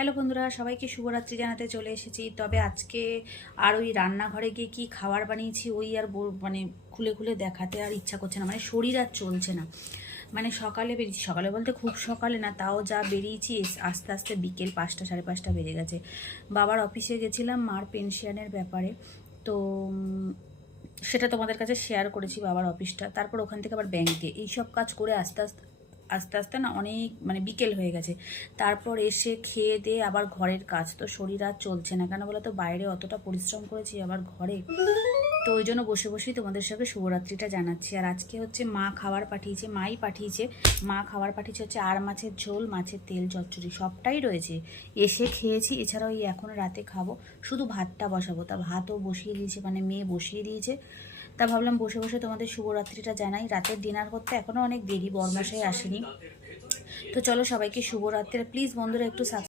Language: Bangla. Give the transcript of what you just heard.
হ্যালো বন্ধুরা, সবাইকে শুভরাত্রি জানাতে চলে এসেছি। তবে আজকে আর ওই রান্নাঘরে গিয়ে কি খাবার বানিয়েছি ওই আর মানে খুলে খুলে দেখাতে আর ইচ্ছা করছে না, মানে শরীর আর চলছে না। মানে সকালে বেরিয়েছি, সকালে বলতে খুব সকালে না, তাও যা বেরিয়েছি আস্তে আস্তে বিকেল 5টা 5:30 বেজে গেছে। বাবার অফিসে গেছিলাম মার পেনশনের ব্যাপারে, তো সেটা তোমাদের কাছে শেয়ার করেছি বাবার অফিসটা। তারপর ওখান থেকে আবার ব্যাংকে এইসব কাজ করে আস্তে আস্তে আস্তে আস্তে না অনেক মানে বিকেল হয়ে গেছে। তারপর এসে খেয়ে দিয়ে আবার ঘরের কাজ, তো শরীর আর চলছে না। কেন বলো তো, বাইরে অতটা পরিশ্রম করেছি আবার ঘরে, তো ওই জন্য বসে বসেই তোমাদের সঙ্গে শুভরাত্রিটা জানাচ্ছি। আর আজকে হচ্ছে মা খাবার পাঠিয়েছে, মাই পাঠিয়েছে। মা খাবার পাঠিয়েছে হচ্ছে আর মাছের ঝোল, মাছের তেল চচ্চড়ি, সবটাই রয়েছে। এসে খেয়েছি, এছাড়াও এই এখন রাতে খাবো, শুধু ভাতটা বসাবো। তা ভাতও বসিয়ে দিয়েছে, মানে মেয়ে বসিয়ে দিয়েছে। তা ভাবলাম বসে বসে তোমাদের শুভরাত্রিটা জানাই। রাতের ডিনার করতে এখনও অনেক দেরি, বরমশাই আসেনি। তো চলো সবাইকে শুভরাত্রি। প্লিজ বন্ধুরা একটু